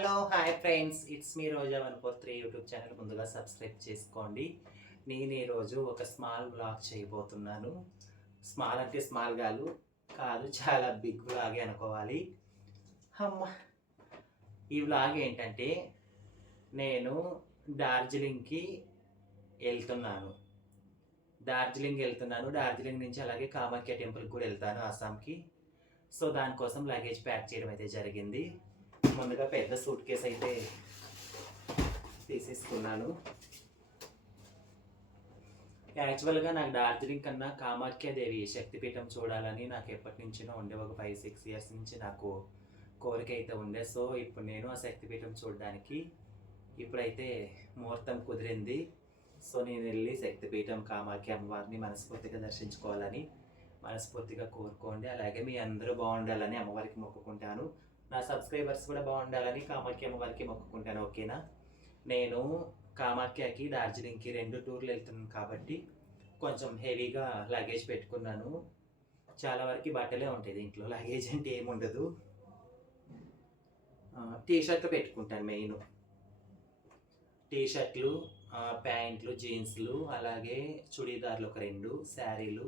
Hello hi friends, it's me Roja 143 YouTube channel. ముందుగా subscribe చేసుకోండి. నేను ఈరోజు ఒక స్మాల్ వ్లాగ్ చేయబోతున్నాను. స్మాల్ అంటే స్మాల్ కాదు, చాలా బిగ్ వ్లాగే అనుకోవాలి. అమ్మ, ఈ వ్లాగ్ ఏంటంటే నేను డార్జిలింగ్కి వెళ్తున్నాను. డార్జిలింగ్ నుంచి అలాగే కామాఖ్య టెంపుల్కి కూడా వెళ్తాను, అస్సాంకి. సో దానికోసం లగేజ్ ప్యాక్ చేయడం అయితే జరిగింది. ముందుగా పెద్ద సూట్ కేస్ అయితే తీసేసుకున్నాను. యాక్చువల్గా నాకు డార్జిలింగ్ కన్నా కామాఖ్య దేవి శక్తిపీఠం చూడాలని నాకు ఎప్పటి నుంచినో ఉండే, ఒక 5-6 ఇయర్స్ నుంచి నాకు కోరిక అయితే ఉండే. సో ఇప్పుడు నేను ఆ శక్తిపీఠం చూడడానికి ఇప్పుడైతే ముహూర్తం కుదిరింది. సో నేను వెళ్ళి శక్తిపీఠం కామాఖ్య అమ్మవారిని మనస్ఫూర్తిగా దర్శించుకోవాలని మనస్ఫూర్తిగా కోరుకోండి. అలాగే మీ అందరూ బాగుండాలని అమ్మవారికి మొక్కుకుంటాను. నా సబ్స్క్రైబర్స్ కూడా బాగుండాలని కామాఖ్య అమ్మవారికి మొక్కుకుంటాను. ఓకేనా? నేను కామాఖ్యకి డార్జిలింగ్కి 2 టూర్లు వెళ్తున్నాను కాబట్టి కొంచెం హెవీగా లగేజ్ పెట్టుకున్నాను. చాలా వరకు బట్టలే ఉంటాయి దీంట్లో, లగేజ్ అంటే ఏముండదు. టీషర్ట్లు పెట్టుకుంటాను మెయిన్. టీషర్ట్లు, ప్యాంట్లు, జీన్స్లు, అలాగే చుడీదార్లు ఒక 2, శారీలు,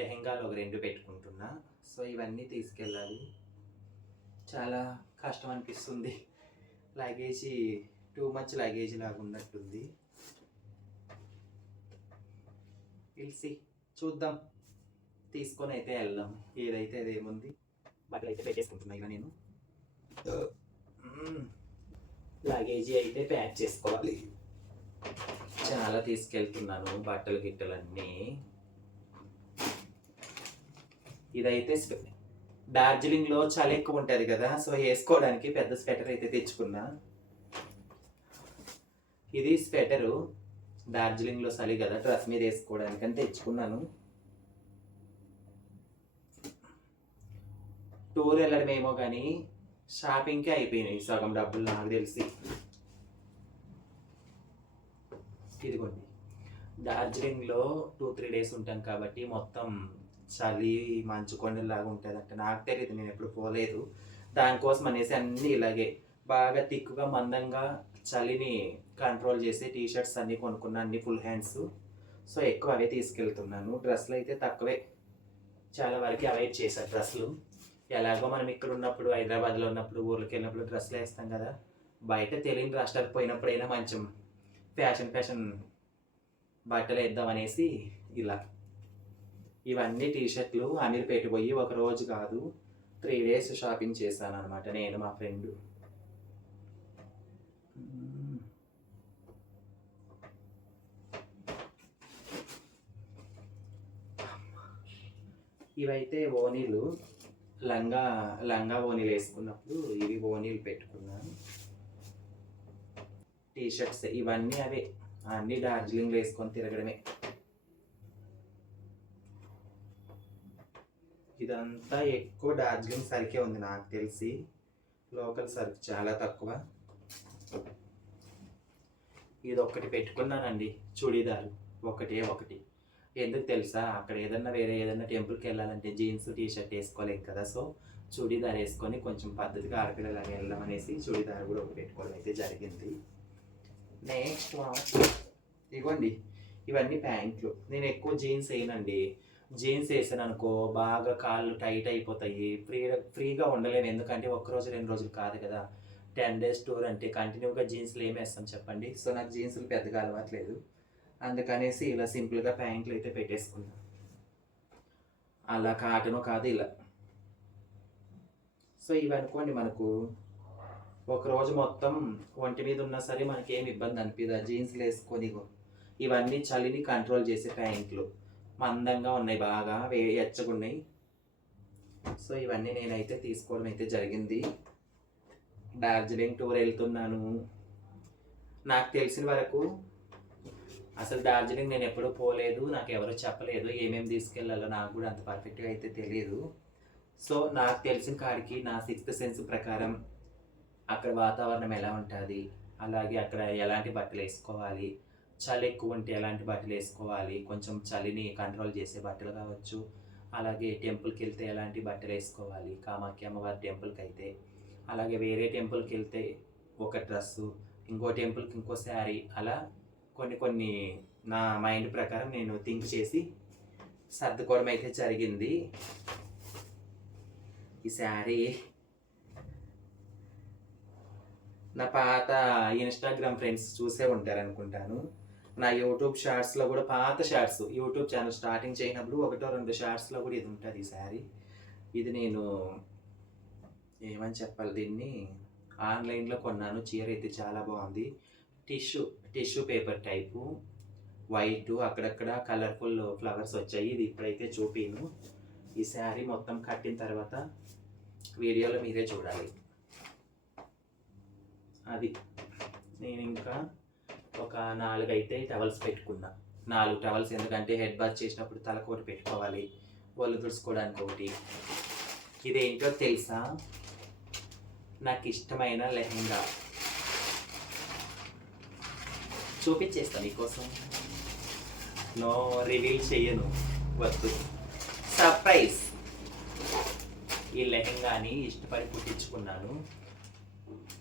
లెహెంగాలు ఒక 2 పెట్టుకుంటున్నా. సో ఇవన్నీ తీసుకెళ్ళాలి. చాలా కష్టం అనిపిస్తుంది. లగేజీ టూ మచ్ లగేజ్ లాగా ఉన్నట్టుంది. పిలిచి చూద్దాం, తీసుకొని అయితే వెళ్దాం. ఏదైతే అదేముంది, బట్టలు అయితే పెట్టేసుకుంటున్నా. ఇక నేను లగేజీ అయితే ప్యాక్ చేసుకోవాలి. చాలా తీసుకెళ్తున్నాను బట్టలు గిట్టలన్నీ. ఇదైతే డార్జిలింగ్లో చలి ఎక్కువ ఉంటుంది కదా, సో వేసుకోవడానికి పెద్ద స్వెటర్ అయితే తెచ్చుకున్నా. ఇది స్వెటరు, డార్జిలింగ్లో చలి కదా, డ్రెస్ మీద వేసుకోవడానికి అని తెచ్చుకున్నాను. టూర్ వెళ్ళడమేమో కానీ షాపింగ్కే అయిపోయినాయి సగం డబ్బులు నాకు తెలిసి. ఇదిగోండి, డార్జిలింగ్లో 2-3 డేస్ ఉంటాం కాబట్టి మొత్తం చలి మంచు కొండలాగా ఉంటుంది అంటే నాకు తెలియదు, నేను ఎప్పుడు పోలేదు. దానికోసం అనేసి అన్నీ ఇలాగే బాగా తిక్కుగా మందంగా చలిని కంట్రోల్ చేసే టీషర్ట్స్ అన్నీ కొనుక్కున్నాను, అన్ని ఫుల్ హ్యాండ్స్. సో ఎక్కువ అవే తీసుకెళ్తున్నాను. డ్రెస్సులు అయితే తక్కువే, చాలా వరకు అవాయిడ్ చేశాను డ్రెస్సులు. ఎలాగో మనం ఇక్కడ ఉన్నప్పుడు, హైదరాబాద్లో ఉన్నప్పుడు, ఊర్లోకి వెళ్ళినప్పుడు డ్రెస్సులు వేస్తాం కదా. బయట తెలియని రాష్ట్రాలకు పోయినప్పుడైనా మంచి ఫ్యాషన్ బట్టలు వేద్దామనేసి ఇలా ఇవన్నీ టీషర్ట్లు అమీర్పేట పోయి ఒక రోజు కాదు 3 డేస్ షాపింగ్ చేశాను అనమాట, నేను మా ఫ్రెండ్. ఇవైతే ఓనీలు, లంగా ఓనీలు వేసుకున్నప్పుడు ఇవి ఓనీలు పెట్టుకున్నాను. టీషర్ట్స్ ఇవన్నీ అవే, అన్నీ డార్జిలింగ్లో వేసుకొని తిరగడమే. ఇదంతా ఎక్కువ డార్జిలింగ్ సరికే ఉంది నాకు తెలిసి, లోకల్ సరుకు చాలా తక్కువ. ఇది ఒక్కటి పెట్టుకున్నానండి, చుడీదారు ఒకటి. ఎందుకు తెలుసా, అక్కడ వేరే ఏదన్నా టెంపుల్కి వెళ్ళాలంటే జీన్స్ టీషర్ట్ వేసుకోలేం కదా. సో చుడీదార్ వేసుకొని కొంచెం పద్ధతిగా ఆడపిల్లలాగా వెళ్దాం అనేసి చుడీదార్ కూడా ఒకటి పెట్టుకోవడం అయితే జరిగింది. నెక్స్ట్ ఇవ్వండి, ఇవన్నీ ప్యాంట్లు. నేను ఎక్కువ జీన్స్ వేయనండి. జీన్స్ వేసాను అనుకో బాగా కాళ్ళు టైట్ అయిపోతాయి, ఫ్రీగా ఉండలేము. ఎందుకంటే 1 రోజు 2 రోజులు కాదు కదా, 10 డేస్ టూర్ అంటే కంటిన్యూగా జీన్స్లు ఏమేస్తాం చెప్పండి. సో నాకు జీన్స్లు పెద్దగా అలవాట్లేదు, అందుకనేసి ఇలా సింపుల్గా ప్యాంట్లు అయితే పెట్టేసుకున్నాను. అలా కాటను కాదు, ఇలా. సో ఇవి అనుకోండి, మనకు ఒక రోజు మొత్తం ఒంటి మీద ఉన్నా సరే మనకేం ఇబ్బంది అనిపిదా జీన్స్లు వేసుకొని. ఇవన్నీ చలిని కంట్రోల్ చేసే ప్యాంట్లు, మందంగా ఉన్నాయి, బాగా ఎచ్చగున్నాయి. సో ఇవన్నీ నేనైతే తీసుకోవడం అయితే జరిగింది. డార్జిలింగ్ టూర్ వెళ్తున్నాను. నాకు తెలిసిన వరకు అసలు డార్జిలింగ్ నేను ఎప్పుడూ పోలేదు, నాకు ఎవరు చెప్పలేదు. ఏమేమి తీసుకెళ్ళాలో నాకు కూడా అంత పర్ఫెక్ట్గా అయితే తెలియదు. సో నాకు తెలిసిన కాడికి నా 6th సెన్స్ ప్రకారం అక్కడ వాతావరణం ఎలా ఉంటుంది, అలాగే అక్కడ ఎలాంటి బట్టలు వేసుకోవాలి, చలి ఎక్కువ ఉంటే ఎలాంటి బట్టలు వేసుకోవాలి, కొంచెం చలిని కంట్రోల్ చేసే బట్టలు కావచ్చు, అలాగే టెంపుల్కి వెళ్తే ఎలాంటి బట్టలు వేసుకోవాలి, కామాఖ్య అమ్మవారి టెంపుల్కి అయితే, అలాగే వేరే టెంపుల్కి వెళ్తే ఒక డ్రెస్సు, ఇంకో టెంపుల్కి ఇంకో శారీ, అలా కొన్ని కొన్ని నా మైండ్ ప్రకారం నేను థింక్ చేసి సర్దుకోవడం అయితే జరిగింది. ఈ శారీ నా పాత ఇన్స్టాగ్రామ్ ఫ్రెండ్స్ చూసే ఉంటారు అనుకుంటాను. నా యూట్యూబ్ షార్ట్స్లో కూడా పాత షార్ట్స్, యూట్యూబ్ ఛానల్ స్టార్టింగ్ చేయనప్పుడు 1-2 షార్ట్స్లో కూడా ఇది ఉంటుంది ఈ శారీ. ఇది నేను ఏమని చెప్పాలి దీన్ని, ఆన్లైన్లో కొన్నాను. చీర అయితే చాలా బాగుంది. టిష్యూ పేపర్ టైపు, వైట్, అక్కడక్కడ కలర్ఫుల్ ఫ్లవర్స్ వచ్చాయి. ఇది ఇప్పుడైతే చూపిను. ఈ శారీ మొత్తం కట్టిన తర్వాత వీడియోలో మీరే చూడాలి. అది నేను ఇంకా ఒక 4 అయితే టవల్స్ పెట్టుకున్నా. 4 టవల్స్, ఎందుకంటే హెడ్ బాత్ చేసినప్పుడు తలకోటి పెట్టుకోవాలి, ఒళ్ళు తుడుచుకోవడానికి ఒకటి. ఇదేంటో తెలుసా, నాకు ఇష్టమైన లెహెంగా. చూపించేస్తాను మీకోసం. నో రివీల్ చెయ్యను, వద్దు, సర్ప్రైజ్. ఈ లెహెంగాని ఇష్టపడి కుట్టించుకున్నాను.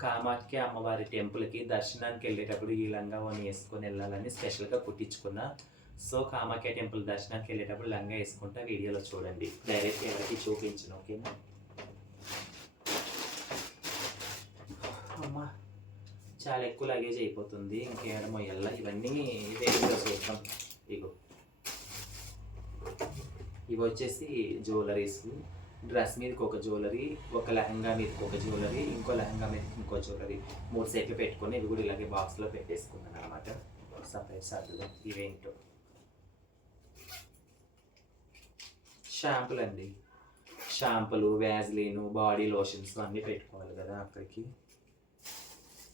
కామాఖ్య అమ్మవారి టెంపుల్కి దర్శనానికి వెళ్ళేటప్పుడు ఈ లంగావోని వేసుకొని వెళ్ళాలని స్పెషల్గా కుట్టించుకున్నా. సో కామాఖ్య టెంపుల్ దర్శనానికి వెళ్ళేటప్పుడు లంగా వేసుకుంటా, వీడియోలో చూడండి. డైరెక్ట్ ఎవరికి చూపించను, ఓకేనా? అమ్మా చాలా ఎక్కువ లగేజ్ అయిపోతుంది, ఇంకేడమో ఎల్ల. ఇవన్నీ వేడిగా చూద్దాం. ఇవి వచ్చేసి జ్యువెలరీస్. డ్రెస్ మీదకి ఒక జ్యువెలరీ, ఒక లెహంగా మీదకి ఒక జ్యువెలరీ, ఇంకో లెహంగా మీదకి ఇంకో జ్యువెలరీ, 3 సెట్లు పెట్టుకొని ఇవి కూడా ఇలాగే బాక్స్లో పెట్టేసుకున్నాను అనమాట. సపరేట్ సర్దులు. ఇవేంటో షాంపులు అండి. షాంపులు, వ్యాజ్లీను, బాడీ లోషన్స్ అన్నీ పెట్టుకోవాలి కదా అక్కడికి.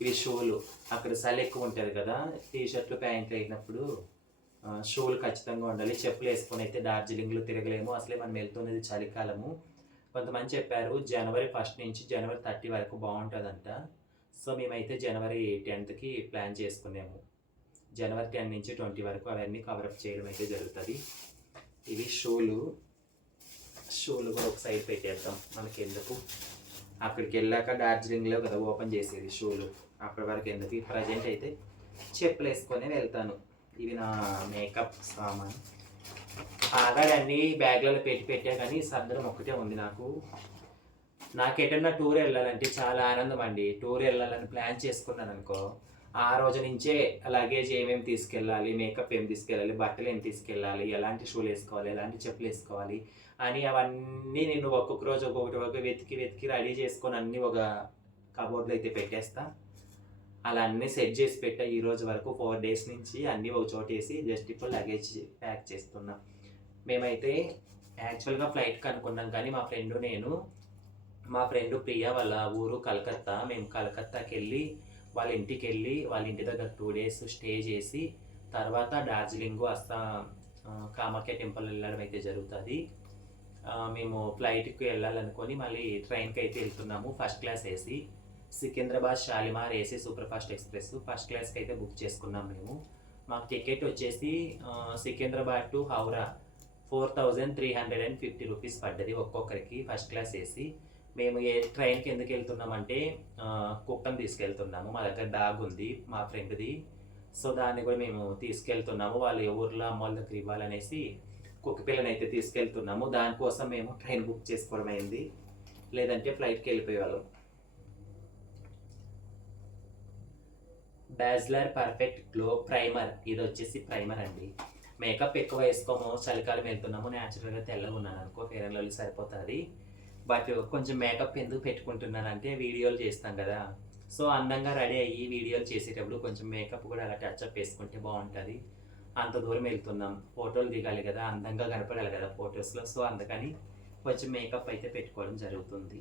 ఇవి షూలు. అక్కడ చలి ఎక్కువ ఉంటుంది కదా, టీషర్ట్లు ప్యాంట్లు అయినప్పుడు షూలు ఖచ్చితంగా ఉండాలి. చెప్పులు వేసుకొని అయితే డార్జిలింగ్లో తిరగలేము. అసలే మనం వెళ్తున్నది చలికాలము. కొంతమంది చెప్పారు జనవరి 1 నుంచి జనవరి 30 వరకు బాగుంటుందంట. సో మేమైతే జనవరి 10కి ప్లాన్ చేసుకున్నాము. జనవరి 10 నుంచి 20 వరకు అవన్నీ కవరప్ చేయడం అయితే జరుగుతుంది. ఇవి షూలు కూడా ఒక సైడ్ పెట్టేద్దాం, మనకి ఎందుకు. అక్కడికి వెళ్ళాక డార్జిలింగ్లో కదా ఓపెన్ చేసేది షూలు, అప్పటి వరకు ఎందుకు. ప్రజెంట్ అయితే చెప్పులు వేసుకొని వెళ్తాను. ఇవి నా మేకప్ సామాన్. ఆల్రెడీ అన్నీ బ్యాగ్లలో పెట్టా, కానీ సర్దడం ఒక్కటే ఉంది నాకు ఎటన్నా టూర్ వెళ్ళాలంటే చాలా ఆనందం అండి. టూర్ వెళ్ళాలని ప్లాన్ చేసుకున్నాను అనుకో, ఆ రోజు నుంచే లగేజ్ ఏమేమి తీసుకెళ్ళాలి, మేకప్ ఏం తీసుకెళ్ళాలి, బట్టలు ఏం తీసుకెళ్ళాలి, ఎలాంటి షూలు వేసుకోవాలి, ఎలాంటి చెప్పులు వేసుకోవాలి అని అవన్నీ నేను ఒక్కొక్క రోజు ఒక్కొక్కటి వెతికి రెడీ చేసుకొని అన్నీ ఒక కబోర్డ్లో అయితే పెట్టేస్తా. అలా అన్నీ సెట్ చేసి పెట్టా. ఈ రోజు వరకు 4 డేస్ నుంచి అన్నీ ఒక చోట వేసి జస్ట్ ఇప్పుడు లగేజ్ ప్యాక్ చేస్తున్నా. మేమైతే యాక్చువల్గా ఫ్లైట్కి అనుకున్నాం, కానీ మా ఫ్రెండ్ ప్రియా వాళ్ళ ఊరు కలకత్తా. మేము కలకత్తాకి వెళ్ళి వాళ్ళ ఇంటికి వెళ్ళి వాళ్ళ ఇంటి దగ్గర 2 డేస్ స్టే చేసి తర్వాత డార్జిలింగ్ కామాఖ్య టెంపుల్ వెళ్ళడం అయితే జరుగుతుంది. మేము ఫ్లైట్కి వెళ్ళాలనుకొని మళ్ళీ ట్రైన్కి అయితే వెళ్తున్నాము. First class AC, Secunderabad Shalimar AC super fast express. First క్లాస్కి అయితే బుక్ చేసుకున్నాం మేము. మాకు టికెట్ వచ్చేసి సికింద్రాబాద్ టు హౌరా 4350 రూపీస్ పడ్డది ఒక్కొక్కరికి, ఫస్ట్ క్లాస్ ఏసీ. మేము ట్రైన్కి ఎందుకు వెళ్తున్నామంటే కుక్కను తీసుకెళ్తున్నాము. మా దగ్గర డాగ్ ఉంది మా ఫ్రెండ్ది. సో దాన్ని కూడా మేము తీసుకెళ్తున్నాము. వాళ్ళు ఊర్లో అమ్మ వాళ్ళ దగ్గర ఇవ్వాలనేసి కుక్క పిల్లని అయితే తీసుకెళ్తున్నాము. దానికోసం మేము ట్రైన్ బుక్ చేసుకోవడం అయింది, లేదంటే ఫ్లైట్కి వెళ్ళిపోయేవాళ్ళం. Dazzler perfect glow primer. ఇది వచ్చేసి ప్రైమర్ అండి. మేకప్ ఎక్కువ వేసుకోము, చలికాలం వెళ్తున్నాము, న్యాచురల్గా తెల్లగా ఉన్నాను అనుకో, ఫెయిర్ అండ్ లవ్లీ సరిపోతుంది. బట్ కొంచెం మేకప్ ఎందుకు పెట్టుకుంటున్నానంటే వీడియోలు చేస్తాం కదా, సో అందంగా రెడీ అయ్యి వీడియోలు చేసేటప్పుడు కొంచెం మేకప్ కూడా అలా టచ్అప్ వేసుకుంటే బాగుంటుంది. అంత దూరం వెళ్తున్నాం, ఫోటోలు దిగాలి కదా, అందంగా కనపడాలి కదా ఫొటోస్లో. సో అందుకని కొంచెం మేకప్ అయితే పెట్టుకోవడం జరుగుతుంది.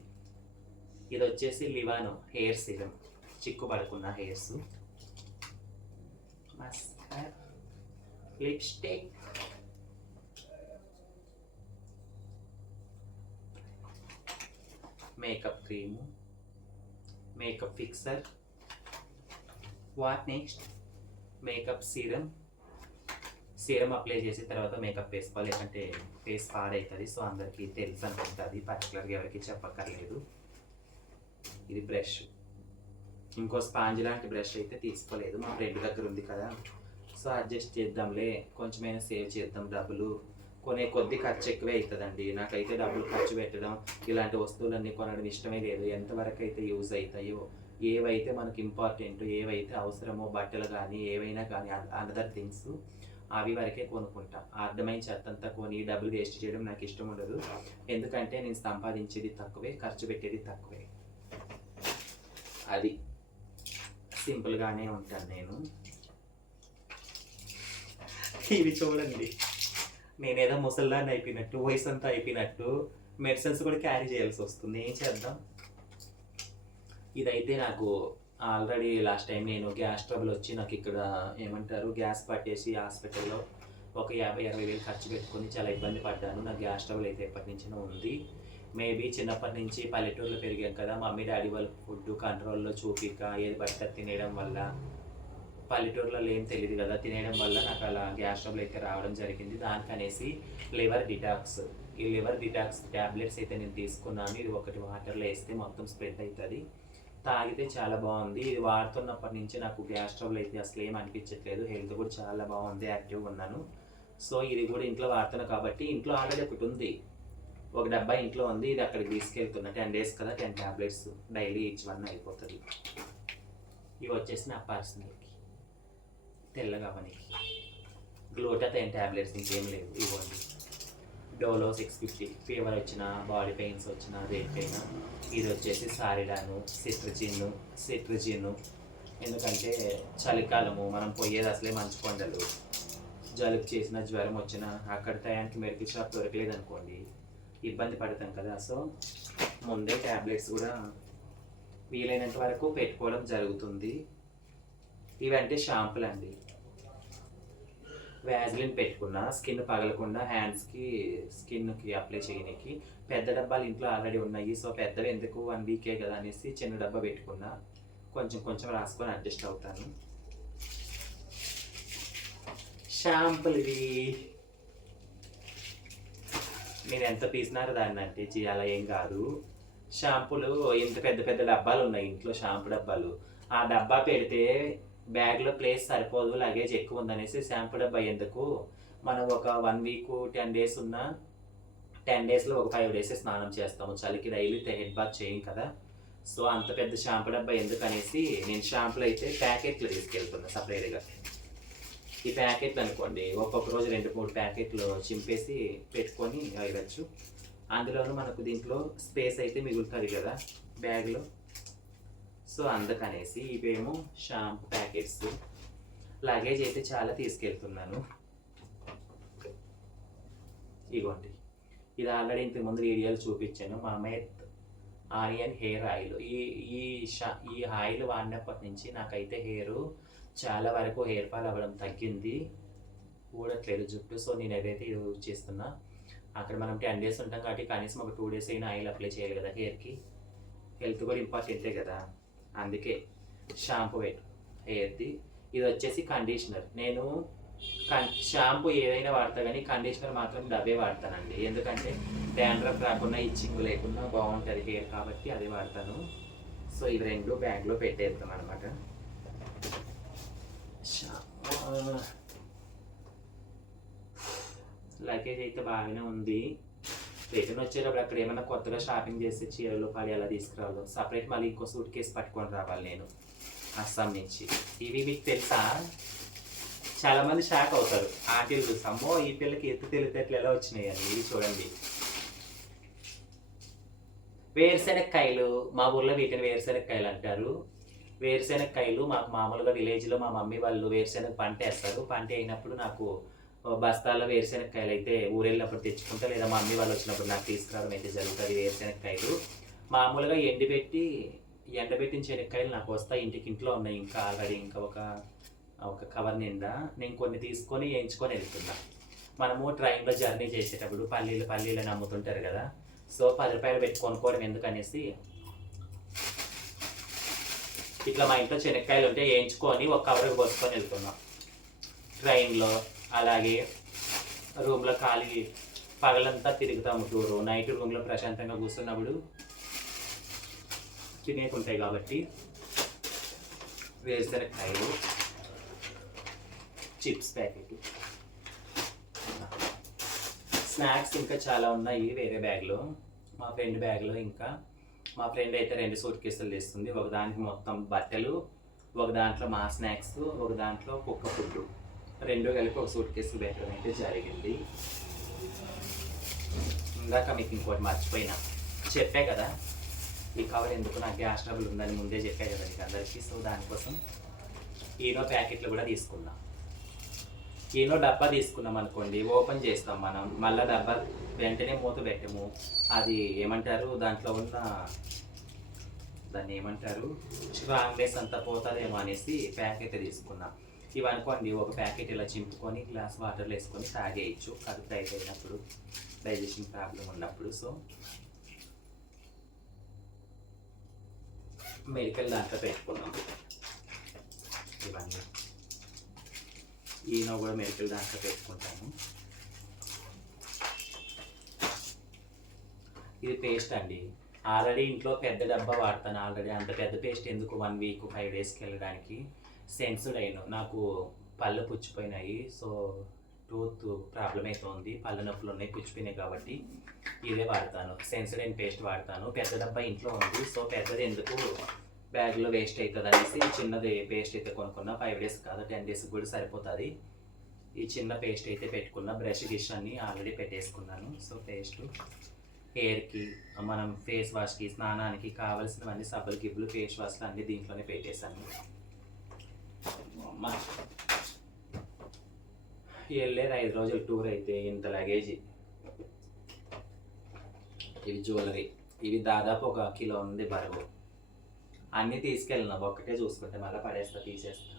ఇది వచ్చేసి లివానో హెయిర్ సీరం, చిక్కు పడుకున్న hairs. Mascara, lipstick, makeup cream, makeup fixer. What next? Makeup serum apply చేసిన తర్వాత మేకప్ వేసుకోవాలి, లేకంటే ఫేస్ పాడవుతుంది. సో అందరికీ తెలుసు అనుకుంటుంది, పర్టికులర్గా ఎవరికి చెప్పక్కర్లేదు. ఇది బ్రష్, ఇంకో స్పాంజ్ లాంటి బ్రష్ అయితే తీసుకోలేదు, మా ఫ్రెండ్ దగ్గర ఉంది కదా. సో అడ్జస్ట్ చేద్దాంలే, కొంచెమైనా సేవ్ చేద్దాం డబ్బులు. కొనే కొద్ది ఖర్చు ఎక్కువే అవుతుందండి. నాకైతే డబ్బులు ఖర్చు పెట్టడం, ఇలాంటి వస్తువులన్నీ కొనడం ఇష్టమే లేదు. ఎంతవరకు అయితే యూజ్ అవుతాయో, ఏవైతే మనకి ఇంపార్టెంట్, ఏవైతే అవసరమో, బట్టలు కానీ ఏవైనా కానీ అనదర్ థింగ్స్, అవి వరకే కొనుక్కుంటా. అర్థమైన చెత్తంతా కొని డబ్బులు వేస్ట్ చేయడం నాకు ఇష్టం ఉండదు. ఎందుకంటే నేను సంపాదించేది తక్కువే, ఖర్చు పెట్టేది తక్కువే. అది సింపుల్గానే ఉంటాను నేను. ఇవి చూడండి, నేనేదో ముసల్దాన్ని అయిపోయినట్టు, వయసు అంతా అయిపోయినట్టు మెడిసిన్స్ కూడా క్యారీ చేయాల్సి వస్తుంది. ఏం చేద్దాం. ఇదైతే నాకు ఆల్రెడీ లాస్ట్ టైం నేను గ్యాస్ ట్రబుల్ వచ్చి నాకు ఇక్కడ ఏమంటారు గ్యాస్ పట్టేసి హాస్పిటల్లో ఒక 50-60 వేలు ఖర్చు పెట్టుకొని చాలా ఇబ్బంది పడ్డాను. నాకు గ్యాస్ ట్రబుల్ అయితే ఎప్పటి నుంచినో ఉంది. మేబీ చిన్నప్పటి నుంచి పల్లెటూరులో పెరిగాం కదా, మమ్మీ డాడీ వాళ్ళ ఫుడ్ కంట్రోల్లో చూపిక ఏది పడితే తినేయడం వల్ల, పల్లెటూరులో ఏం తెలియదు కదా, తినేయడం వల్ల నాకు అలా గ్యాస్ ట్రబుల్ అయితే రావడం జరిగింది. దానికనేసి లివర్ డిటాక్స్, ఈ లివర్ డిటాక్స్ ట్యాబ్లెట్స్ అయితే నేను తీసుకున్నాను. ఇది ఒకటి వాటర్లో వేస్తే మొత్తం స్ప్రెడ్ అవుతుంది, తాగితే చాలా బాగుంది. ఇది వాడుతున్నప్పటి నుంచి నాకు గ్యాస్ ట్రబుల్ అయితే అసలు ఏం అనిపించట్లేదు. హెల్త్ కూడా చాలా బాగుంది, యాక్టివ్గా ఉన్నాను. సో ఇది కూడా ఇంట్లో వాడుతున్నాను కాబట్టి, ఇంట్లో ఆల్రెడీ ఒకటి ఉంది, ఒక డబ్బా ఇంట్లో ఉంది. ఇది అక్కడికి తీసుకెళ్తున్నా. 10 days కదా, 10 tablets డైలీ ఈచ్ 1 అయిపోతుంది. ఇవి వచ్చేసి నా పర్సనల్కి తెల్లగా పనికి. గ్లూటా 10 tablets, ఇంకేం లేవు. ఇవ్వండి, డోలో 650, ఫీవర్ వచ్చినా, బాడీ పెయిన్స్ వచ్చినా, దేనికైనా. ఇది వచ్చేసి సారిడాను, సిట్రజిన్. ఎందుకంటే చలికాలము, మనం పోయేది అసలే మంచు కొండలు. జలుబు చేసిన, జ్వరం వచ్చినా, అక్కడ టయానికి మెడికల్ షాప్ దొరకలేదు అనుకోండి, ఇబ్బంది పడతాం కదా. సో ముందే ట్యాబ్లెట్స్ కూడా వీలైనంత వరకు పెట్టుకోవడం జరుగుతుంది. ఇవంటే షాంపులు అండి. వ్యాజ్లిన్ పెట్టుకున్నా, స్కిన్ పగలకుండా హ్యాండ్స్కి, స్కిన్కి అప్లై చేయడానికి. పెద్ద డబ్బాలు ఇంట్లో ఆల్రెడీ ఉన్నాయి. సో పెద్దవి ఎందుకు, 1 week కదా అనేసి చిన్న డబ్బా పెట్టుకున్నా. కొంచెం కొంచెం రాసుకొని అడ్జస్ట్ అవుతాను. షాంపులు ఇవి నేను ఎంత తీసినారో దాన్ని అంటే అలా ఏం కాదు. షాంపూలు ఇంత పెద్ద పెద్ద డబ్బాలు ఉన్నాయి ఇంట్లో, షాంపూ డబ్బాలు. ఆ డబ్బా పెడితే బ్యాగ్లో ప్లేస్ సరిపోదు, లగేజ్ ఎక్కువ ఉందనేసి షాంపూ డబ్బా ఎందుకు, మనం ఒక 1 week 10 days ఉన్నా 10 daysలో ఒక 5 days స్నానం చేస్తాము. చలికి డైలీ హెడ్ బాత్ చేయం కదా. సో అంత పెద్ద షాంపూ డబ్బా ఎందుకు అనేసి నేను షాంపూలు అయితే ప్యాకెట్లు తీసుకెళ్తున్నా సపరేట్గా. ఈ ప్యాకెట్లు అనుకోండి, ఒక్కొక్క రోజు 2-3 ప్యాకెట్లు చింపేసి పెట్టుకొని వేయవచ్చు. అందులోనూ మనకు దీంట్లో స్పేస్ అయితే మిగులుతుంది కదా బ్యాగ్లో. సో అందుకనేసి ఇవేమో షాంపూ ప్యాకెట్స్. లగేజ్ అయితే చాలా తీసుకెళ్తున్నాను. ఇగోండి, ఇది ఆల్రెడీ ఇంతకుముందు వీడియోలు చూపించాను. మామేత్ ఆనియన్ హెయిర్ ఆయిల్. ఈ ఆయిల్ వాడినప్పటి నుంచి నాకైతే చాలా వరకు హెయిర్ ఫాల్ అవ్వడం తగ్గింది, ఊడట్లేదు జుట్టు. సో నేను ఏదైతే యూజ్ చేస్తున్నా, అక్కడ మనం 10 days ఉంటాం కాబట్టి కనీసం ఒక 2 days అయినా ఆయిల్ అప్లై చేయాలి కదా హెయిర్కి. హెల్త్ కూడా ఇంపార్టెంటే కదా, అందుకే షాంపూ హెయిర్ది. ఇది వచ్చేసి కండిషనర్. నేను షాంపూ ఏదైనా వాడతా కానీ కండిషనర్ మాత్రం డబ్బే వాడతానండి. ఎందుకంటే డాండ్రఫ్ రాకుండా, ఇచ్చింగ్ లేకుండా బాగుంటుంది హెయిర్ కాబట్టి అదే వాడతాను. సో ఇవి 2 బ్యాగ్లో పెట్టేద్దాం అనమాట. లగేజ్ అయితే బాగానే ఉంది. రిటర్న్ వచ్చేటప్పుడు అక్కడ ఏమైనా కొత్తగా షాపింగ్ చేసి చీరలు పడి అలా తీసుకురావాలి. సపరేట్ మళ్ళీ ఇంకో సూట్ కేసు పట్టుకొని రావాలి నేను అస్సాం నుంచి. ఇవి మీకు తెలుసా? చాలామంది షాక్ అవుతారు. ఆంటీలు చూసామో ఈ పిల్లకి ఎత్తు తెలివితేటలు ఎలా వచ్చినాయి అని. ఇవి చూడండి, వేరుశెనక్కాయలు. మా ఊర్లో వీటిని వేరుశెనక్కాయలు అంటారు. వేరుశెనక్కాయలు మాకు మామూలుగా విలేజ్లో మా మమ్మీ వాళ్ళు వేరుశెనగ పంట వేస్తారు. పంట అయినప్పుడు నాకు బస్తాల్లో వేరుశెనక్కాయలు అయితే ఊరెళ్ళినప్పుడు తెచ్చుకుంటా, లేదా మా మమ్మీ వాళ్ళు వచ్చినప్పుడు నాకు తీసుకురావడం అయితే జరుగుతుంది. వేరుశెనక్కాయలు మామూలుగా ఎండబెట్టిన శనక్కాయలు నాకు వస్తాయి, ఇంట్లో ఉన్నాయి ఇంకా ఆల్రెడీ. ఇంకా ఒక కవర్ నిండా నేను కొన్ని తీసుకొని వేయించుకొని వెళ్తున్నా. మనము ట్రైన్లో జర్నీ చేసేటప్పుడు పల్లీలు అమ్ముతుంటారు కదా. సో 10 రూపాయలు పెట్టి కొనుక్కోవడం ఎందుకనేసి ఇట్లా మా ఇంట్లో శనక్కాయలు ఉంటే వేయించుకొని ఒక కవర్కి పోసుకొని వెళ్తున్నాం ట్రైన్లో. అలాగే రూమ్లో ఖాళీ పగలంతా తిరుగుతాము టూరు. నైట్ రూమ్లో ప్రశాంతంగా కూర్చున్నప్పుడు తినేకుంటాయి కాబట్టి వేరుశనగకాయలు, చిప్స్ ప్యాకెట్, స్నాక్స్ ఇంకా చాలా ఉన్నాయి వేరే బ్యాగ్లో. మా ఫ్రెండ్ బ్యాగ్లో ఇంకా మా ఫ్రెండ్ అయితే 2 సూట్ కేసులు తెస్తుంది. ఒక దానికి మొత్తం బట్టలు, ఒక దాంట్లో మా స్నాక్స్, ఒక దాంట్లో కుక్క ఫుడ్, 2 కలిపి ఒక సూట్ కేసులు పెట్టడం అయితే జరిగింది. ఇందాక మీకు ఇంకోటి మర్చిపోయినా, చెప్పే కదా ఈ కవర్ ఎందుకు, నాకు గ్యాస్ ట్రబుల్ ఉందని ముందే చెప్పే కదా మీకు అందరికీ. సో దానికోసం ఈనో ప్యాకెట్లు కూడా తీసుకున్నా. ఈనో డబ్బా తీసుకున్నాం అనుకోండి, ఓపెన్ చేస్తాం మనం, మళ్ళీ డబ్బా వెంటనే మూత పెట్టము. అది ఏమంటారు, దాంట్లో ఉన్న దాన్ని ఏమంటారు, స్ట్రాంగ్నెస్ అంతా పోతుందేమో అనేసి ప్యాకెట్ తీసుకున్నాం. ఇవనుకోండి ఒక ప్యాకెట్ ఇలా చింపుకొని గ్లాస్ వాటర్లో వేసుకొని తాగేయచ్చు కడుపు టైట్ అయినప్పుడు, డైజెషన్ ప్రాబ్లం ఉన్నప్పుడు. సో మెడికల్ దాంట్లో పెట్టుకున్నాం ఇవన్నీ. ఈయన కూడా మెడికల్ దాంట్లో పెట్టుకుంటాను. ఇది పేస్ట్ అండి, ఆల్రెడీ ఇంట్లో పెద్ద డబ్బా వాడతాను ఆల్రెడీ. అంత పెద్ద పేస్ట్ ఎందుకు 1 వీక్ 5 డేస్కి వెళ్ళడానికి. సెన్సిడైన్ నాకు పళ్ళు పుచ్చిపోయినాయి, సో టూత్ ప్రాబ్లం అవుతుంది, పళ్ళ నొప్పులు ఉన్నాయి, పుచ్చిపోయినాయి కాబట్టి ఇదే వాడతాను, సెన్సిడైన్ పేస్ట్ వాడతాను. పెద్ద డబ్బా ఇంట్లో ఉంది, సో పెద్దది ఎందుకు బ్యాగ్లో వేస్ట్ అవుతుంది అనేసి చిన్నది పేస్ట్ అయితే కొనుక్కున్నా. 5 డేస్ కాదు 10 డేస్కి కూడా సరిపోతుంది. ఈ చిన్న పేస్ట్ అయితే పెట్టుకున్నా. బ్రష్ గిష్ అన్ని ఆల్రెడీ పెట్టేసుకున్నాను. సో పేస్ట్ హెయిర్కి, మనం ఫేస్ వాష్కి, స్నానానికి కావాల్సినవన్నీ సబ్బులు గిబ్బులు ఫేస్ వాష్లు అన్నీ దీంట్లోనే పెట్టేశాను. వెళ్ళేది 5 రోజుల టూర్ అయితే ఇంత లగేజీ. ఇవి జ్యువెలరీ, ఇవి దాదాపు 1 కిలో ఉంది బరువు. అన్నీ తీసుకెళ్ళినా ఒక్కటే చూసుకుంటే మళ్ళీ పడేస్తా, తీసేస్తా.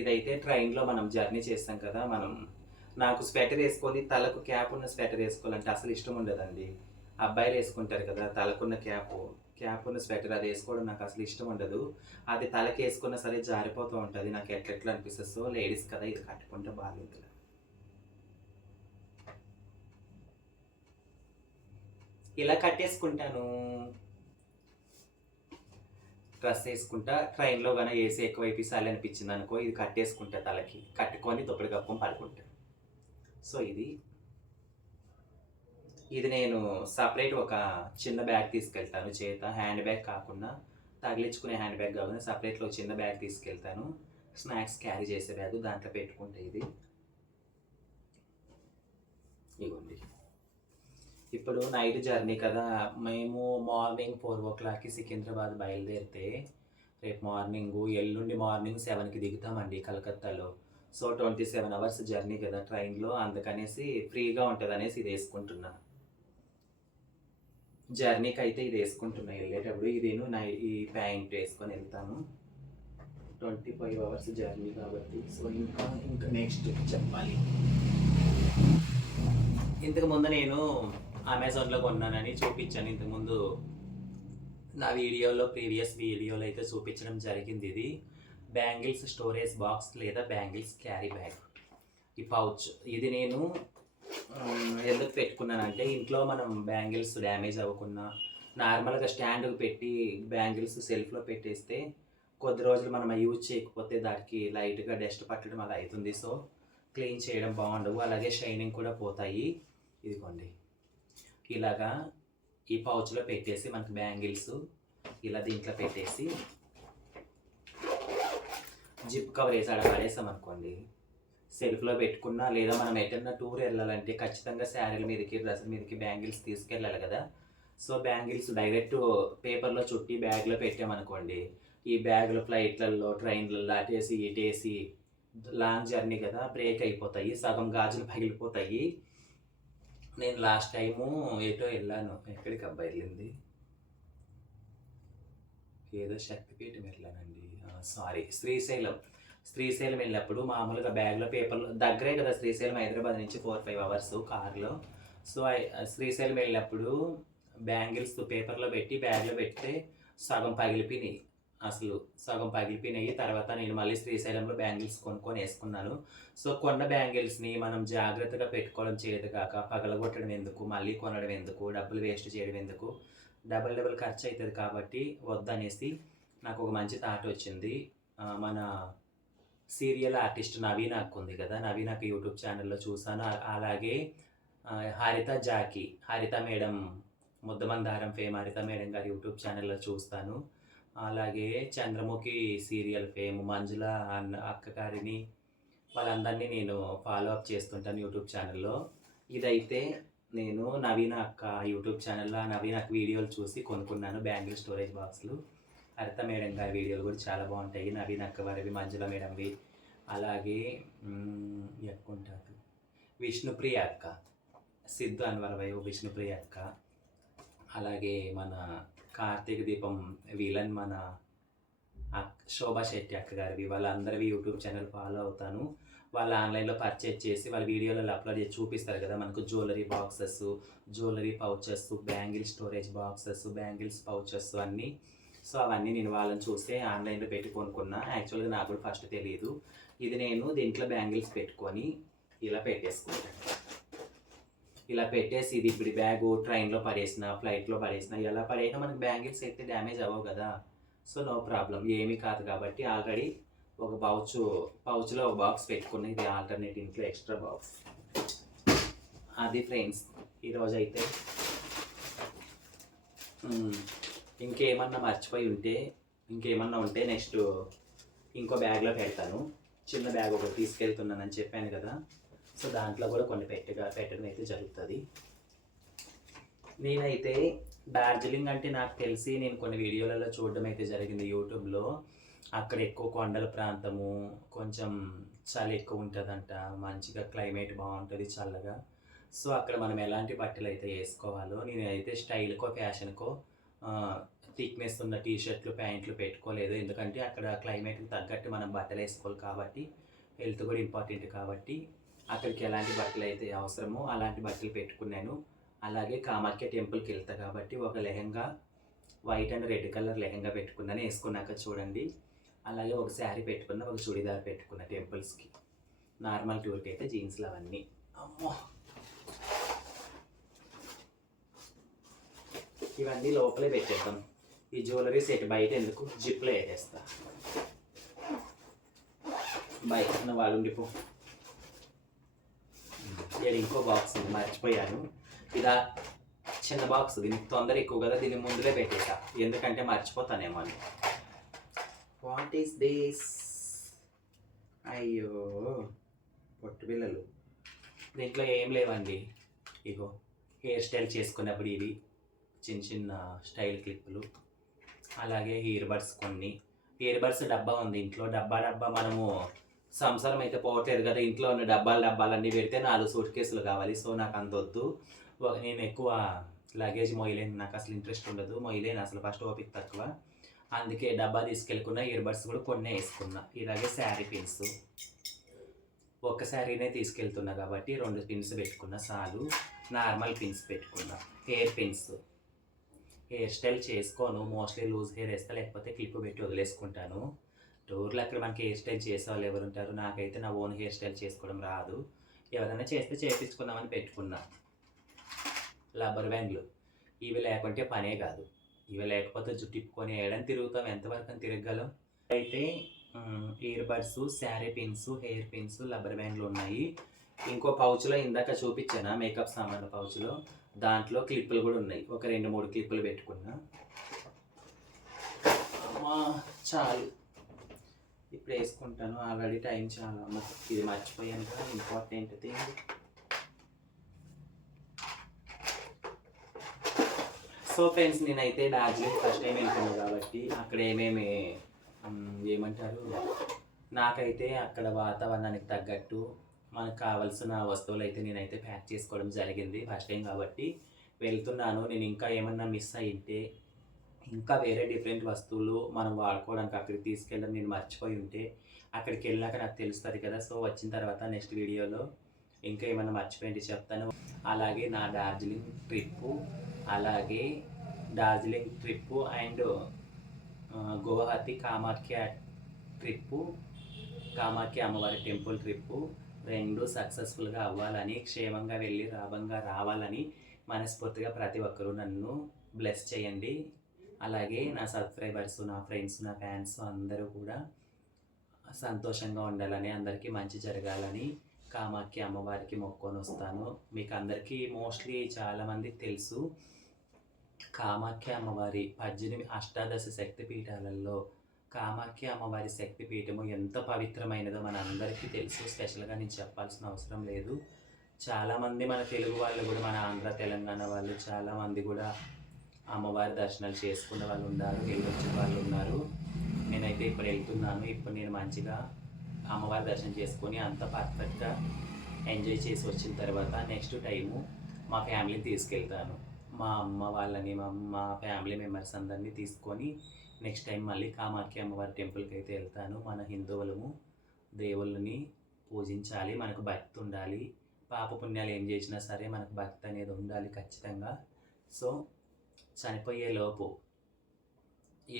ఇదైతే ట్రైన్లో మనం జర్నీ చేస్తాం కదా, నాకు స్వెటర్ వేసుకొని తలకు క్యాప్ ఉన్న స్వెటర్ వేసుకోవాలంటే అసలు ఇష్టం ఉండదండి. అబ్బాయిలు వేసుకుంటారు కదా తలకున్న క్యాప్ ఉన్న స్వెటర్, అది వేసుకోవడం నాకు అసలు ఇష్టం ఉండదు. అది తలకి వేసుకున్నా సరే జారిపోతూ ఉంటుంది, నాకు ఎట్లా అనిపిస్తుంది. సో లేడీస్ కదా ఇది కట్టుకుంటే బాగుంటుంది. ఇలా కట్టేసుకుంటాను. డ్రెస్ వేసుకుంటా, ట్రైన్లో కానీ ఏసీ ఎక్కువ అయిపోయి అనిపించింది అనుకో, ఇది కట్టేసుకుంటా, తలకి కట్టుకొని తొప్పటి కప్పుకొని పడుకుంటా. సో ఇది నేను సపరేట్ ఒక చిన్న బ్యాగ్ తీసుకెళ్తాను, చేత హ్యాండ్ బ్యాగ్ కాకుండా, తగిలించుకునే హ్యాండ్ బ్యాగ్ కాకుండా సపరేట్లో చిన్న బ్యాగ్ తీసుకెళ్తాను. స్నాక్స్ క్యారీ చేసే బ్యాగ్, దాంట్లో పెట్టుకుంటే ఇది ఇవ్వండి. ఇప్పుడు నైట్ జర్నీ కదా, మేము మార్నింగ్ 4 o'clockకి సికింద్రాబాద్ బయలుదేరితే రేపు మార్నింగ్, ఎల్లుండి మార్నింగ్ 7కి దిగుతామండి కలకత్తాలో. సో 27 hours జర్నీ కదా ట్రైన్లో, అందుకనేసి ఫ్రీగా ఉంటుంది అనేసి ఇది వేసుకుంటున్నా. జర్నీకి అయితే ఇది వేసుకుంటున్నా వెళ్ళేటప్పుడు. ఇదేను ఈ ప్యాంట్ వేసుకొని వెళ్తాను. 25 hours జర్నీ కాబట్టి. సో ఇంకా నెక్స్ట్ చెప్పాలి. ఇంతకుముందు నేను అమెజాన్లో కొన్నానని చూపించాను ఇంతకుముందు నా ప్రీవియస్ వీడియోలో అయితే చూపించడం జరిగింది. ఇది బ్యాంగిల్స్ స్టోరేజ్ బాక్స్ లేదా బ్యాంగిల్స్ క్యారీ బ్యాగ్. ఈ పౌచ్ ఇది నేను ఎందుకు పెట్టుకున్నానంటే, ఇంట్లో మనం బ్యాంగిల్స్ డ్యామేజ్ అవ్వకుండా నార్మల్గా స్టాండ్కి పెట్టి బ్యాంగిల్స్ సెల్ఫ్లో పెట్టేస్తే కొద్ది రోజులు మనం యూజ్ చేయకపోతే దానికి లైట్గా డస్ట్ పట్టడం అలా అవుతుంది. సో క్లీన్ చేయడం బాగుండవు, అలాగే షైనింగ్ కూడా పోతాయి. ఇదిగోండి ఇలాగా ఈ పౌచ్లో పెట్టేసి మనకి బ్యాంగిల్స్ ఇలా దీంట్లో పెట్టేసి జిప్ కవర్ వేసి అక్కడ పడేసాం అనుకోండి, సెల్ఫ్లో పెట్టుకున్నా, లేదా మనం ఎటన్నా టూర్ వెళ్ళాలంటే ఖచ్చితంగా శారీల మీదకి డ్రెస్సుల మీదకి బ్యాంగిల్స్ తీసుకెళ్ళాలి కదా. సో బ్యాంగిల్స్ డైరెక్ట్ పేపర్లో చుట్టి బ్యాగ్లో పెట్టామనుకోండి, ఈ బ్యాగ్లో ఫ్లైట్లలో ట్రైన్లలో అటేసి ఇటేసి లాంగ్ జర్నీ కదా బ్రేక్ అయిపోతాయి, సగం గాజులు పగిలిపోతాయి. నేను లాస్ట్ టైము ఏటో వెళ్ళాను, ఎక్కడికి అబ్బాయి వెళ్ళింది, ఏదో శక్తిపీఠం వెళ్ళానండి, శ్రీశైలం వెళ్ళినప్పుడు మామూలుగా బ్యాగ్లో పేపర్లో దగ్గరే కదా శ్రీశైలం, హైదరాబాద్ నుంచి 4-5 hours కార్లో. సో శ్రీశైలం వెళ్ళినప్పుడు బ్యాంగిల్స్ పేపర్లో పెట్టి బ్యాగ్లో పెడితే సగం పగిలిపోయినాయి, సగం పగిలిపోయినాయి. తర్వాత నేను మళ్ళీ శ్రీశైలంలో బ్యాంగిల్స్ కొనుక్కొని వేసుకున్నాను. సో కొన్న బ్యాంగిల్స్ని మనం జాగ్రత్తగా పెట్టుకోవడం చేయదు కాక పగలగొట్టడం ఎందుకు, మళ్ళీ కొనడం ఎందుకు, డబ్బులు వేస్ట్ చేయడం ఎందుకు, డబల్ ఖర్చు అవుతుంది కాబట్టి వద్దనేసి నాకు ఒక మంచి థాట్ వచ్చింది. మన సీరియల్ ఆర్టిస్ట్ నవీన్ అక్క ఉంది కదా, నవీన్ అక్క యూట్యూబ్ ఛానల్లో చూసాను. అలాగే హరిత మేడం, ముద్దమందారం ఫేమ్ హరిత మేడం గారి యూట్యూబ్ ఛానల్లో చూస్తాను. అలాగే చంద్రముఖి సీరియల్ ఫేమ్ మంజుల అక్క గారిని, వాళ్ళందరినీ నేను ఫాలో అప్ చేస్తుంటాను యూట్యూబ్ ఛానల్లో. ఇదైతే నేను నవీన అక్క యూట్యూబ్ ఛానల్లో నవీన అక్క వీడియోలు చూసి కొనుక్కున్నాను బ్యాంగిల్ స్టోరేజ్ బాక్స్లు. హరిత మేడం గారి వీడియోలు కూడా చాలా బాగుంటాయి, నవీన అక్క వారివి, మంజుల మేడంవి. అలాగే ఎక్కుంటారు విష్ణుప్రియ అక్క, సిద్ధు అన్వర్ వైవ్ విష్ణుప్రియ అక్క. అలాగే మన కార్తీక దీపం విలన్ మన శోభా శెట్టి అక్క గారివి, వాళ్ళందరివి యూట్యూబ్ ఛానల్ ఫాలో అవుతాను. వాళ్ళు ఆన్లైన్లో పర్చేజ్ చేసి వాళ్ళ వీడియోలలో అప్లోడ్ చేసి చూపిస్తారు కదా మనకు jewellery boxes, jewellery pouches, bangle storage boxes, bangles pouches అన్నీ. సో అవన్నీ నేను వాళ్ళని చూస్తే ఆన్లైన్లో పెట్టి కొనుక్కున్నా. యాక్చువల్గా నాకు కూడా ఫస్ట్ తెలియదు. ఇది నేను దీంట్లో బ్యాంగిల్స్ పెట్టుకొని ఇలా పెట్టేసుకుంటాను. ఇలా పెట్టేసి ఇది ఇప్పుడు బ్యాగు ట్రైన్లో పడేసిన, ఫ్లైట్లో పడేసిన, ఎలా పడేసినా మనకి బ్యాంగిల్స్ అయితే డ్యామేజ్ అవ్వవు కదా. సో నో ప్రాబ్లం, ఏమీ కాదు. కాబట్టి ఆల్రెడీ ఒక పౌచ్లో ఒక బాక్స్ పెట్టుకున్న, ఇది ఆల్టర్నేట్ ఇంట్లో ఎక్స్ట్రా బాక్స్. అది ఫ్రెండ్స్ ఈరోజు అయితే. ఇంకేమన్నా మర్చిపోయి ఉంటే, ఇంకేమన్నా ఉంటే నెక్స్ట్ ఇంకో బ్యాగ్లో పెడతాను. చిన్న బ్యాగ్ ఒకటి తీసుకెళ్తున్నానని చెప్పాను కదా, సో దాంట్లో కూడా కొన్ని పెట్టడం అయితే జరుగుతుంది. నేనైతే డార్జిలింగ్ అంటే నాకు తెలిసి నేను కొన్ని వీడియోలలో చూడడం అయితే జరిగింది యూట్యూబ్లో. అక్కడ ఎక్కువ కొండల ప్రాంతము, కొంచెం చలి ఎక్కువ ఉంటుందంట, మంచిగా క్లైమేట్ బాగుంటుంది చల్లగా. సో అక్కడ మనం ఎలాంటి బట్టలు అయితే వేసుకోవాలో, నేనైతే స్టైల్కో ఫ్యాషన్కో థిక్నెస్ ఉన్న టీషర్ట్లు ప్యాంట్లు పెట్టుకోలేదు. ఎందుకంటే అక్కడ క్లైమేట్కి తగ్గట్టు మనం బట్టలు వేసుకోవాలి కాబట్టి, హెల్త్ కూడా ఇంపార్టెంట్ కాబట్టి అక్కడికి ఎలాంటి బట్టలు అయితే అవసరమో అలాంటి బట్టలు పెట్టుకున్నాను. అలాగే కామాఖ్య టెంపుల్కి వెళ్తా కాబట్టి ఒక lehenga, white and red colour lehenga పెట్టుకున్నాను. వేసుకున్నాక చూడండి. అలాగే ఒక శారీ పెట్టుకున్న, ఒక చుడిదార్ పెట్టుకున్న టెంపుల్స్కి. నార్మల్ టూర్కి అయితే జీన్స్లు అవన్నీ. అమ్మో, ఇవన్నీ లోపలే పెట్టేద్దాం. ఈ జ్యువెలరీ సెట్ బయట ఎందుకు, జిప్లో వేసేస్తా. బయట వాళ్ళు ఉండిపో. ఇక్కడ ఇంకో బాక్స్ ఉంది, మర్చిపోయాను. ఇదా చిన్న బాక్స్, దీనికి తొందర ఎక్కువ కదా, దీన్ని ముందులే పెట్టేసా ఎందుకంటే మర్చిపోతానేమో అని. What is this? అయ్యో పొట్టు పిల్లలు. దీంట్లో ఏం లేవండి. ఇగో హెయిర్ స్టైల్ చేసుకున్నప్పుడు ఇవి చిన్న చిన్న స్టైల్ క్లిప్పులు. అలాగే ఇయర్ బడ్స్ కొన్ని. ఇయర్ బడ్స్ డబ్బా ఉంది ఇంట్లో. డబ్బా మనము సంసారం అయితే పోవట్లేదు కదా, ఇంట్లో ఉన్న డబ్బాలన్నీ పెడితే 4 సూట్ కేసులు కావాలి. సో నాకు అంత వద్దు. నేను ఎక్కువ లగేజ్ మొయ్యలేను, నాకు అసలు ఇంట్రెస్ట్ ఉండదు, మొయ్యలేను అసలు, ఫస్ట్ ఓపిక తక్కువ. అందుకే డబ్బా తీసుకెళ్ళుకున్నా. ఇయర్ బడ్స్ కూడా కొన్ని వేసుకున్నా. ఇలాగే శారీ పిన్స్, ఒక్క శారీనే తీసుకెళ్తున్నా కాబట్టి 2 పిన్స్ పెట్టుకున్నా చాలు. నార్మల్ పిన్స్ పెట్టుకున్నా. హెయిర్ పిన్స్, హెయిర్ స్టైల్ చేసుకోను, మోస్ట్లీ లూజ్ హెయిర్ వేస్తా, లేకపోతే క్లిప్ పెట్టి వదిలేసుకుంటాను. టూర్లో అక్కడ మనకి హెయిర్ స్టైల్ చేసేవాళ్ళు ఎవరు ఉంటారు? నాకైతే నా ఓన్ హెయిర్ స్టైల్ చేసుకోవడం రాదు. ఎవరైనా చేస్తే చేయించుకుందామని పెట్టుకున్నా. రబ్బర్ బ్యాండ్లు ఇవి లేకుంటే పనే కాదు. ఇవి లేకపోతే జుట్టు ఇప్పుకొని వేయడానికి తిరుగుతాం, ఎంతవరకు అని తిరగలం. అయితే ear buds, sari pins, hair pins, rubber బ్యాండ్లు ఉన్నాయి. ఇంకో పౌచ్లో ఇందాక చూపించాను మేకప్ సామాన్ల పౌచ్లో, దాంట్లో క్లిప్పులు కూడా ఉన్నాయి. ఒక 2-3 క్లిప్పులు పెట్టుకున్నా. చాలు, ఇప్పుడు వేసుకుంటాను. ఆల్రెడీ టైం చాలా, ఇది మర్చిపోయాను కదా ఇంపార్టెంట్ థింగ్. సో ఫ్రెండ్స్, నేనైతే డార్జిలింగ్ ఫస్ట్ టైం వెళ్తున్నాను కాబట్టి అక్కడ ఏమంటారు, నాకైతే అక్కడ వాతావరణానికి తగ్గట్టు మనకు కావాల్సిన వస్తువులు అయితే నేనైతే ప్యాక్ చేసుకోవడం జరిగింది. ఫస్ట్ టైం కాబట్టి వెళ్తున్నాను. నేను ఇంకా ఏమన్నా మిస్ అయ్యింటే, ఇంకా వేరే డిఫరెంట్ వస్తువులు మనం వాడుకోవడానికి అక్కడికి తీసుకెళ్ళడం నేను మర్చిపోయి ఉంటే, అక్కడికి వెళ్ళాక నాకు తెలుస్తుంది కదా. సో వచ్చిన తర్వాత నెక్స్ట్ వీడియోలో ఇంకా ఏమైనా మర్చిపోయింది చెప్తాను. అలాగే నా డార్జిలింగ్ ట్రిప్పు, అలాగే Darjeeling trip and Guwahati Kamakhya trip, Kamakhya అమ్మవారి టెంపుల్ ట్రిప్పు 2 సక్సెస్ఫుల్గా అవ్వాలని, క్షేమంగా వెళ్ళి లాభంగా రావాలని మనస్ఫూర్తిగా ప్రతి ఒక్కరూ నన్ను బ్లెస్ చేయండి. అలాగే నా సబ్స్క్రైబర్స్, నా ఫ్రెండ్స్, నా ఫ్యాన్స్ అందరూ కూడా సంతోషంగా ఉండాలని, అందరికీ మంచి జరగాలని కామాఖ్య అమ్మవారికి మొక్కొని వస్తాను. మీకు అందరికీ మోస్ట్లీ చాలామందికి తెలుసు. కామాఖ్య అమ్మవారి 18 అష్టాదశ శక్తి పీఠాలలో కామాఖ్య అమ్మవారి శక్తి పీఠము ఎంత పవిత్రమైనదో మన అందరికీ తెలుసు. స్పెషల్గా నేను చెప్పాల్సిన అవసరం లేదు. చాలామంది మన తెలుగు వాళ్ళు కూడా, మన ఆంధ్ర తెలంగాణ వాళ్ళు చాలామంది కూడా అమ్మవారి దర్శనాలు చేసుకునే వాళ్ళు ఉన్నారు, వెళ్ళొచ్చిన వాళ్ళు ఉన్నారు. నేనైతే ఇప్పుడు వెళ్తున్నాను. ఇప్పుడు నేను మంచిగా అమ్మవారి దర్శనం చేసుకొని అంత పర్ఫెక్ట్గా ఎంజాయ్ చేసి వచ్చిన తర్వాత నెక్స్ట్ టైము మా ఫ్యామిలీని తీసుకెళ్తాను. మా అమ్మ వాళ్ళని, మా ఫ్యామిలీ మెంబర్స్ అందరినీ తీసుకొని నెక్స్ట్ టైం మళ్ళీ కామాఖ్య అమ్మవారి టెంపుల్కి అయితే వెళ్తాను. మన హిందువులము దేవుళ్ళని పూజించాలి, మనకు భక్తి ఉండాలి. పాపపుణ్యాలు ఏం చేసినా సరే మనకు భక్తి అనేది ఉండాలి ఖచ్చితంగా. సో చనిపోయేలోపు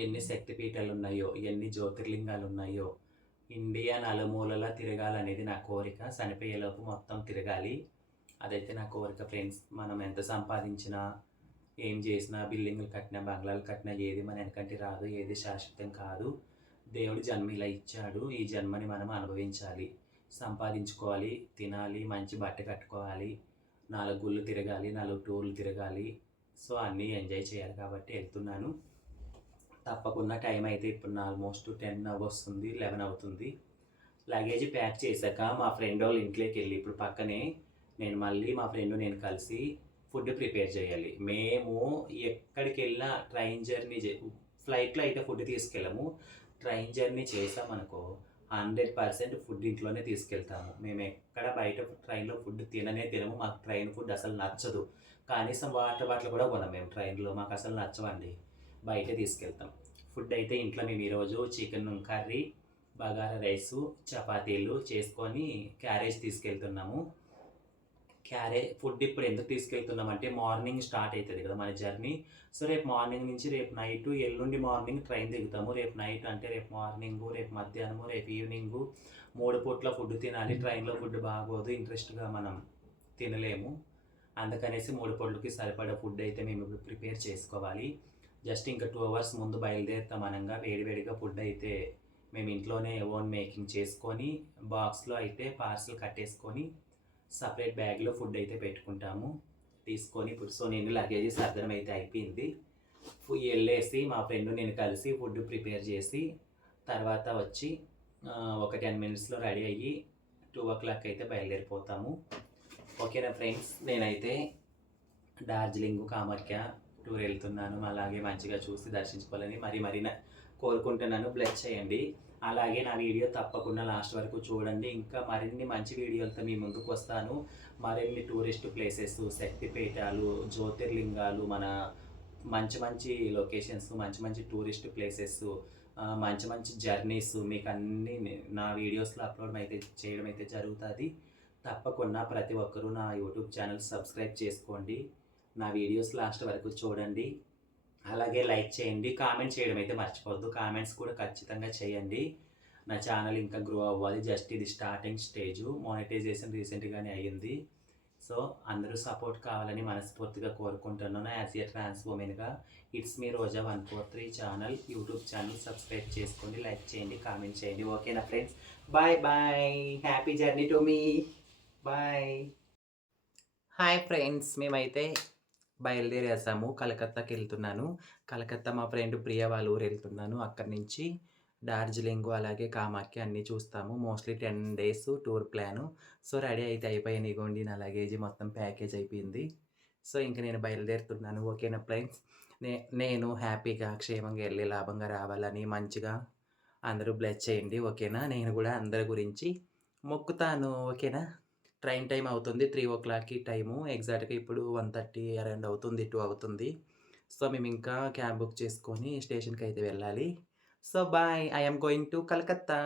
ఎన్ని శక్తిపీఠాలు ఉన్నాయో, ఎన్ని జ్యోతిర్లింగాలు ఉన్నాయో ఇండియా నలుమూలలా తిరగాలనేది నా కోరిక. చనిపోయేలోపు మొత్తం తిరగాలి, అదైతే నా కోరిక ఫ్రెండ్స్. మనం ఎంత సంపాదించినా, ఏం చేసినా, బిల్డింగ్లు కట్టినా, బంగ్లాలు కట్టినా ఏది మన వెనకంటి రాదు, ఏది శాశ్వతం కాదు. దేవుడు జన్మ ఇలా ఇచ్చాడు, ఈ జన్మని మనం అనుభవించాలి, సంపాదించుకోవాలి, తినాలి, మంచి బట్ట కట్టుకోవాలి, 4 గుళ్ళు తిరగాలి, 4 టూర్లు తిరగాలి. సో అన్నీ ఎంజాయ్ చేయాలి కాబట్టి వెళ్తున్నాను. తప్పకుండా టైం అయితే ఇప్పుడు ఆల్మోస్ట్ 10 వస్తుంది, 11 అవుతుంది. లగేజ్ ప్యాక్ చేశాక మా ఫ్రెండ్ వాళ్ళ ఇంట్లోకి వెళ్ళి ఇప్పుడు పక్కనే నేను మళ్ళీ మా ఫ్రెండ్ నేను కలిసి ఫుడ్ ప్రిపేర్ చేయాలి. మేము ఎక్కడికి వెళ్ళినా ట్రైన్ జర్నీ ఫ్లైట్లో అయితే ఫుడ్ తీసుకెళ్ళము. ట్రైన్ జర్నీ చేసామనుకో 100% ఫుడ్ ఇంట్లోనే తీసుకెళ్తాము. మేము ఎక్కడ బయట ట్రైన్లో ఫుడ్ తినము. మాకు ట్రైన్ ఫుడ్ అసలు నచ్చదు. కనీసం వాటర్ బాటిల్ కూడా కొనం మేము ట్రైన్లో, మాకు అసలు నచ్చవండి. బయటే తీసుకెళ్తాం. ఫుడ్ అయితే ఇంట్లో మేము ఈరోజు చికెన్ కర్రీ, బగారా రైసు, చపాతీలు చేసుకొని క్యారేజ్ తీసుకెళ్తున్నాము. ఫుడ్ ఇప్పుడు ఎందుకు తీసుకెళ్తున్నామంటే మార్నింగ్ స్టార్ట్ అవుతుంది కదా మన జర్నీ. సో రేపు మార్నింగ్ నుంచి రేపు నైట్, ఎల్లుండి మార్నింగ్ ట్రైన్ దిగుతాము. రేపు నైట్ అంటే రేపు మార్నింగు, రేపు మధ్యాహ్నము, రేపు ఈవినింగు 3 పూట్ల ఫుడ్ తినాలి. ట్రైన్లో ఫుడ్ బాగోదు, ఇంట్రెస్ట్గా మనం తినలేము. అందుకనేసి 3 పూటలకి సరిపడా ఫుడ్ అయితే మేము ఇప్పుడు ప్రిపేర్ చేసుకోవాలి. జస్ట్ ఇంకా 2 అవర్స్ ముందు బయలుదేరుతాం అనగా వేడివేడిగా ఫుడ్ అయితే మేము ఇంట్లోనే ఓన్ మేకింగ్ చేసుకొని బాక్స్లో అయితే పార్సల్ కట్టేసుకొని సపరేట్ బ్యాగ్లో ఫుడ్ అయితే పెట్టుకుంటాము తీసుకొని. ఇప్పుడు సో నేను లగేజ్ సర్దడం అయితే అయిపోయింది. వెళ్ళేసి మా ఫ్రెండ్ నేను కలిసి ఫుడ్ ప్రిపేర్ చేసి తర్వాత వచ్చి ఒక 10 మినిట్స్లో రెడీ అయ్యి 2 o'clock అయితే బయలుదేరిపోతాము. ఓకేనా ఫ్రెండ్స్, నేనైతే డార్జిలింగ్ కామాఖ్య టూర్ వెళ్తున్నాను. అలాగే మంచిగా చూసి దర్శించుకోవాలని మరీ కోరుకుంటున్నాను. బ్లెస్ చేయండి. అలాగే నా వీడియో తప్పకుండా లాస్ట్ వరకు చూడండి. ఇంకా మరిన్ని మంచి వీడియోలతో మీ ముందుకు వస్తాను. మరిన్ని టూరిస్ట్ ప్లేసెస్, శక్తిపీఠాలు, జ్యోతిర్లింగాలు, మన మంచి లొకేషన్స్, మంచి టూరిస్ట్ ప్లేసెస్, మంచి జర్నీస్ మీకు అన్నీ నా వీడియోస్లో అప్లోడ్ అయితే చేయడం అయితే జరుగుతుంది. తప్పకుండా ప్రతి ఒక్కరూ నా యూట్యూబ్ ఛానల్ సబ్స్క్రైబ్ చేసుకోండి. నా వీడియోస్ లాస్ట్ వరకు చూడండి. అలాగే లైక్ చేయండి, కామెంట్ చేయడం అయితే మర్చిపోవద్దు. కామెంట్స్ కూడా ఖచ్చితంగా చేయండి. నా ఛానల్ ఇంకా గ్రో అవ్వాలి. జస్ట్ ఇది స్టార్టింగ్ స్టేజు. మానిటైజేషన్ రీసెంట్గానే అయ్యింది. సో అందరూ సపోర్ట్ కావాలని మనస్ఫూర్తిగా కోరుకుంటున్నాను. యాజ్ ఎ ట్రాన్స్ ఉమెన్గా it's me Roja 143 channel, YouTube channel subscribe చేసుకోండి, లైక్ చేయండి, కామెంట్ చేయండి. ఓకేనా friends, bye bye. Happy journey to me. Bye. Hi friends, మేమైతే బయలుదేరేసాము. కలకత్తాకి వెళ్తున్నాను. కలకత్తా మా ఫ్రెండ్ ప్రియ వాళ్ళ ఊరు వెళ్తున్నాను. అక్కడి నుంచి డార్జిలింగ్ అలాగే కామాఖ్య అన్నీ చూస్తాము. Mostly 10 days tour plan. So ready అయితే అయిపోయాను. ఇగోండి నా లగేజ్ మొత్తం ప్యాకేజ్ అయిపోయింది. సో ఇంక నేను బయలుదేరుతున్నాను. ఓకేనా ఫ్రెండ్స్, నేను హ్యాపీగా క్షేమంగా వెళ్ళి లాభంగా రావాలని మంచిగా అందరూ బ్లెస్ చేయండి. ఓకేనా, నేను కూడా అందరి గురించి మొక్కుతాను. ఓకేనా, ట్రైన్ టైం అవుతుంది 3 o'clockకి టైము. ఎగ్జాక్ట్గా ఇప్పుడు 1:30 అరౌండ్ అవుతుంది, 2 అవుతుంది. సో మేము ఇంకా క్యాబ్ బుక్ చేసుకొని స్టేషన్కి అయితే వెళ్ళాలి. So bye, I am going to Calcutta.